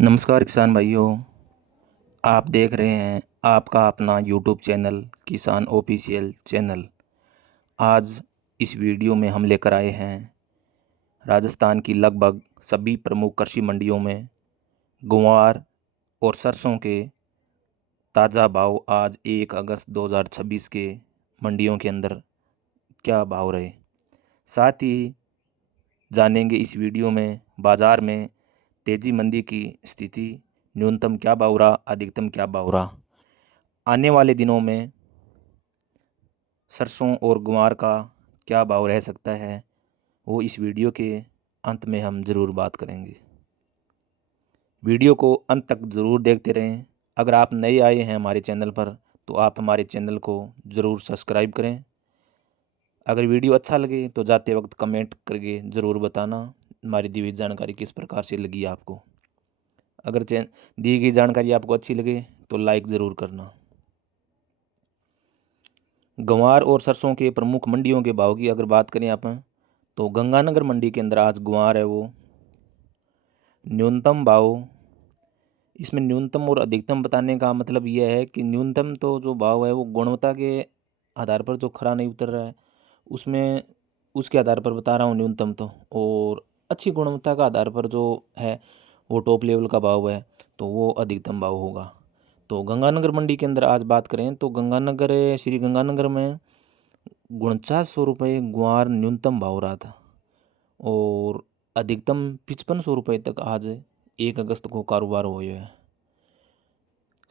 नमस्कार किसान भाइयों। आप देख रहे हैं आपका अपना यूट्यूब चैनल किसान ऑफिशियल चैनल। आज इस वीडियो में हम लेकर आए हैं राजस्थान की लगभग सभी प्रमुख कृषि मंडियों में ग्वार और सरसों के ताज़ा भाव आज 1 अगस्त 2026 के मंडियों के अंदर क्या भाव रहे। साथ ही जानेंगे इस वीडियो में बाज़ार में तेज़ी मंदी की स्थिति, न्यूनतम क्या भाव रहा, अधिकतम क्या भाव रहा। आने वाले दिनों में सरसों और ग्वार का क्या भाव रह सकता है, वो इस वीडियो के अंत में हम ज़रूर बात करेंगे। वीडियो को अंत तक ज़रूर देखते रहें। अगर आप नए आए हैं हमारे चैनल पर तो आप हमारे चैनल को ज़रूर सब्सक्राइब करें। अगर वीडियो अच्छा लगे तो जाते वक्त कमेंट करके ज़रूर बताना हमारी दी हुई जानकारी किस प्रकार से लगी आपको। अगर दी गई जानकारी आपको अच्छी लगे तो लाइक ज़रूर करना। ग्वार और सरसों के प्रमुख मंडियों के भाव की अगर बात करें अपन, तो गंगानगर मंडी के अंदर आज ग्वार है वो न्यूनतम भाव। इसमें न्यूनतम और अधिकतम बताने का मतलब यह है कि न्यूनतम तो जो भाव है वो गुणवत्ता के आधार पर जो खरा नहीं उतर रहा है उसमें उसके आधार पर बता रहा हूँ न्यूनतम तो, और अच्छी गुणवत्ता का आधार पर जो है वो टॉप लेवल का भाव है तो वो अधिकतम भाव होगा। तो गंगानगर मंडी के अंदर आज बात करें तो श्री गंगानगर में 4900 रुपये ग्वार न्यूनतम भाव रहा था और अधिकतम 5500 रुपये तक आज 1 अगस्त को कारोबार हो है।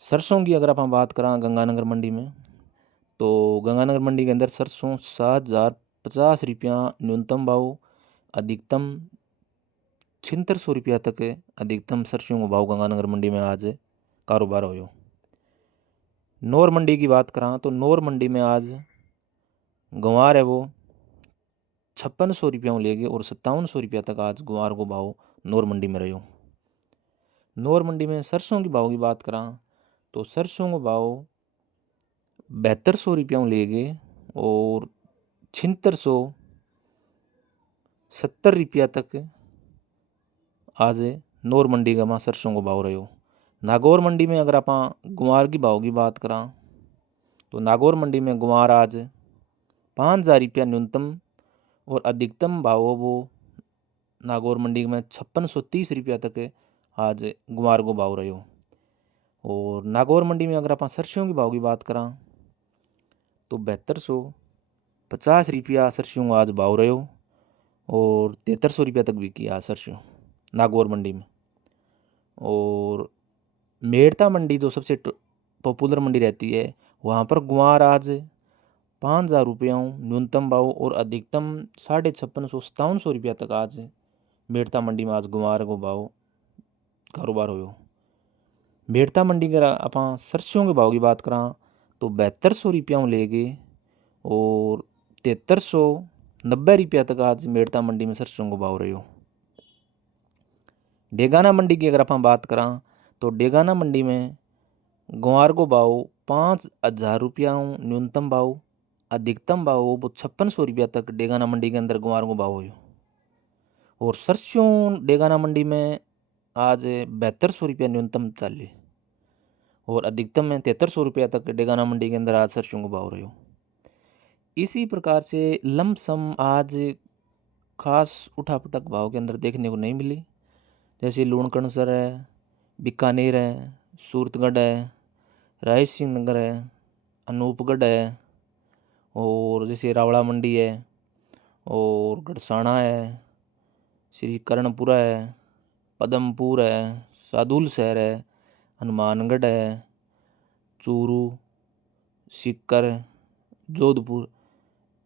सरसों की अगर आप बात करें गंगानगर मंडी में, तो गंगानगर मंडी के अंदर सरसों 7050 रुपया न्यूनतम भाव, अधिकतम 7600 रुपया तक अधिकतम सरसों का भाव गंगानगर मंडी में आज कारोबार हो। नौर मंडी की बात करा तो नौर मंडी में आज ग्वार है वो 5600 रुपया लेके और 5700 रुपया तक आज ग्वार को भाव नौर मंडी में रहो। नौर मंडी में सरसों की भाव की बात करा तो सरसों का भाव 7200 रुपया लेके और 7670 रुपया तक आज नौर मंडी का वहाँ सरसों को भाव रहो। नागौर मंडी में अगर आप ग्वार की भाव की बात करा तो नागौर मंडी में ग्वार आज 5000 रुपया न्यूनतम और अधिकतम भाव वो नागौर मंडी में 5630 रुपया तक आज ग्वार को भाव रहो। और नागौर मंडी में अगर आप सरसों की भाव की बात करा तो 7250 रुपया सरसों आज भाव रहो और 7300 रुपया तक बिकी आज सरसों नागौर मंडी में। और मेड़ता मंडी जो सबसे पॉपुलर मंडी रहती है वहाँ पर ग्वार आज 5000 रुपया न्यूनतम भाव और अधिकतम 5650-5700 रुपया तक आज मेड़ता मंडी में आज ग्वार को भाव कारोबार हो। मेड़ता मंडी के आप सरसों के भाव की बात करा तो 7200 रुपया लेके और 7390 रुपया तक आज मेड़ता मंडी में सरसों को भाव रहो। डेगाना मंडी की अगर आप बात करा तो डेगाना मंडी में ग्वार को भाव 5000 रुपया न्यूनतम भाव, अधिकतम भाव वो 5600 रुपया तक डेगाना मंडी के अंदर ग्वार को भाव हो। और सरसों डेगाना मंडी में आज 7200 रुपया न्यूनतम चाले और अधिकतम में 7300 रुपया तक डेगाना मंडी के अंदर आज सरसों को भाव रहो। इसी प्रकार से लमसम आज खास उठापटक भाव के अंदर देखने को नहीं मिली, जैसे लूणकरणसर है, बीकानेर है, सूरतगढ़ है, रायसिंह नगर है, अनूपगढ़ है, और जैसे रावड़ा मंडी है और गड़साना है, श्री कर्णपुरा है, पदमपुर है, सादुल शहर है, हनुमानगढ़ है, चूरू, सीकर, जोधपुर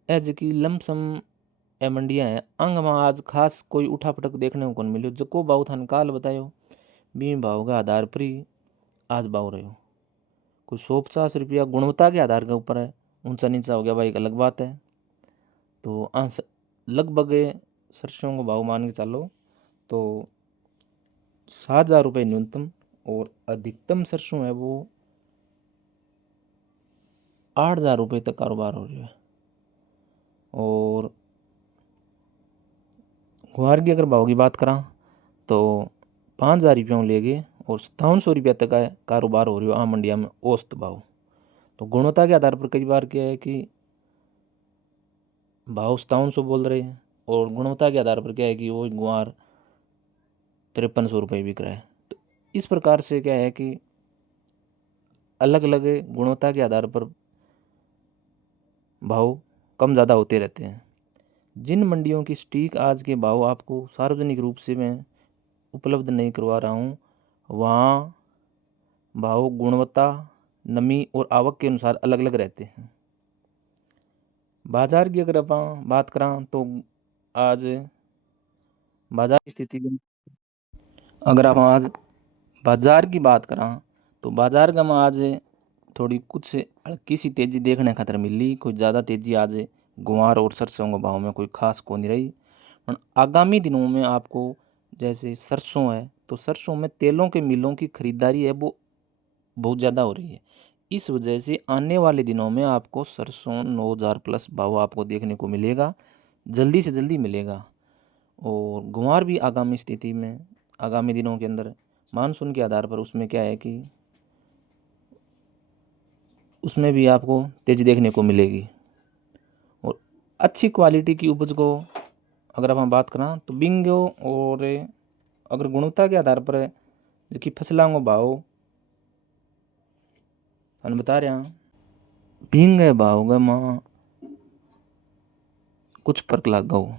ऐसे की लमसम ए मंडियाँ हैं। अंग में आज खास कोई उठापटक देखने को नहीं मिलो। जको भाव थान काल बतायो बी भाव का आधार पर ही आज भाव रहो। कोई 150 रुपया गुणवत्ता के आधार के ऊपर है, ऊंचा नीचा हो गया भाई एक अलग बात है। तो लगभग सरसों को भाव मान के चलो तो 7000 रुपये न्यूनतम और अधिकतम सरसों है वो 8000 रुपये तक कारोबार हो रही है। और ग्वार की अगर भाव की बात करा तो 5000 रुपयों लेके और 5700 तक का कारोबार हो रही हो आम मंडिया में औसत भाव। तो गुणवत्ता के आधार पर कई बार क्या है कि भाव 5700 बोल रहे हैं और गुणवत्ता के आधार पर क्या है कि वो गुआर 5300 रुपये बिक रहा है। तो इस प्रकार से क्या है कि अलग अलग गुणवत्ता के आधार पर भाव कम ज़्यादा होते रहते हैं। जिन मंडियों की सटीक आज के भाव आपको सार्वजनिक रूप से मैं उपलब्ध नहीं करवा रहा हूँ, वहाँ भाव गुणवत्ता, नमी और आवक के अनुसार अलग अलग रहते हैं। बाज़ार की अगर आप बात करें तो आज बाज़ार की स्थिति में अगर आप आज बाज़ार की बात करें तो बाज़ार का में आज थोड़ी कुछ हल्की सी तेज़ी देखने खातर मिली। कोई ज़्यादा तेज़ी आज गुआर और सरसों के भाव में कोई खास को नहीं रही। पर आगामी दिनों में आपको जैसे सरसों है तो सरसों में तेलों के मिलों की खरीदारी है वो बहुत ज़्यादा हो रही है। इस वजह से आने वाले दिनों में आपको सरसों 9000 प्लस भाव आपको देखने को मिलेगा, जल्दी से जल्दी मिलेगा। और गुआर भी आगामी स्थिति में आगामी दिनों के अंदर मानसून के आधार पर उसमें क्या है कि उसमें भी आपको तेज़ी देखने को मिलेगी। और अच्छी क्वालिटी की उपज को अगर हम बात करें तो बिंगो और अगर गुणवत्ता के आधार पर देखिए फसलों को भाव हम बता रहे हैं बिंग भाव में कुछ फर्क लागा हो।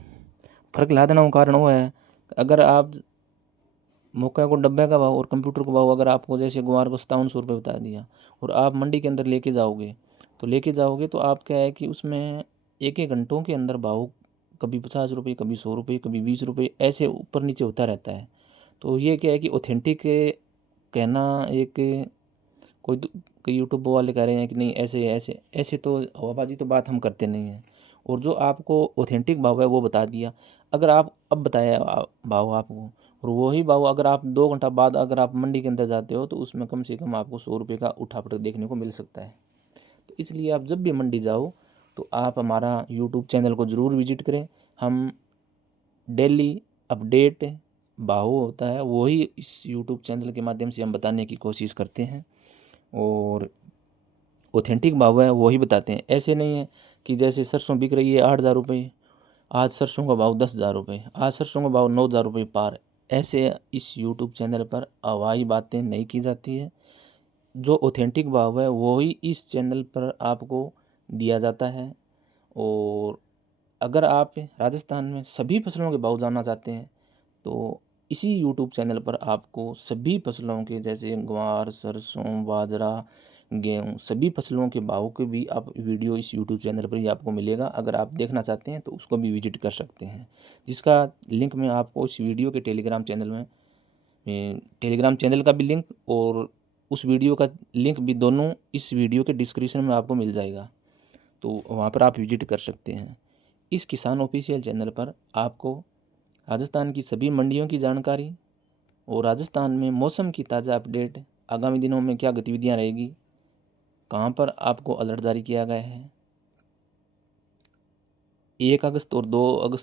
फर्क ला देना का कारण वो है अगर आप मौका को डब्बे का भाव और कंप्यूटर का भाव अगर आपको जैसे गुआर को 5700 बता दिया और आप मंडी के अंदर लेके जाओगे तो आप क्या है कि उसमें एक एक घंटों के अंदर भाव कभी 50 रुपये, कभी 100 रुपये, कभी 20 रुपये ऐसे ऊपर नीचे होता रहता है। तो ये क्या है कि ऑथेंटिक कहना एक कोई यूट्यूब वाले कह रहे हैं कि नहीं ऐसे ऐसे ऐसे, तो हवाबाजी तो बात हम करते नहीं हैं। और जो आपको ऑथेंटिक भाव है वो बता दिया। अगर आप अब बताया भाव आपको और वही भाव अगर आप 2 घंटा बाद अगर आप मंडी के अंदर जाते हो तो उसमें कम से कम आपको 100 रुपये का उठापटक देखने को मिल सकता है। तो इसलिए आप जब भी मंडी जाओ तो आप हमारा यूट्यूब चैनल को ज़रूर विजिट करें। हम डेली अपडेट भाव होता है वही इस यूट्यूब चैनल के माध्यम से हम बताने की कोशिश करते हैं और ऑथेंटिक भाव है वही बताते हैं। ऐसे नहीं है कि जैसे सरसों बिक रही है 8000 रुपये, आज सरसों का भाव 10,000 रुपये, आज सरसों का भाव 9000 रुपये पार। ऐसे इस यूट्यूब चैनल पर हवाई बातें नहीं की जाती है। जो ऑथेंटिक भाव है वही इस चैनल पर आपको दिया जाता है। और अगर आप राजस्थान में सभी फसलों के भाव जानना चाहते हैं तो इसी यूट्यूब चैनल पर आपको सभी फसलों के जैसे ग्वार, सरसों, बाजरा, गेहूँ सभी फसलों के भाव के भी आप वीडियो इस यूट्यूब चैनल पर ही आपको मिलेगा। अगर आप देखना चाहते हैं तो उसको भी विजिट कर सकते हैं, जिसका लिंक मैं आपको इस वीडियो के टेलीग्राम चैनल का भी लिंक और उस वीडियो का लिंक भी दोनों इस वीडियो के डिस्क्रिप्शन में आपको मिल जाएगा। तो वहाँ पर आप विजिट कर सकते हैं। इस किसान ऑफिशियल चैनल पर आपको राजस्थान की सभी मंडियों की जानकारी और राजस्थान में मौसम की ताज़ा अपडेट, आगामी दिनों में क्या गतिविधियां रहेगी, कहां पर आपको अलर्ट जारी किया गया है, 1 अगस्त और 2 अगस्त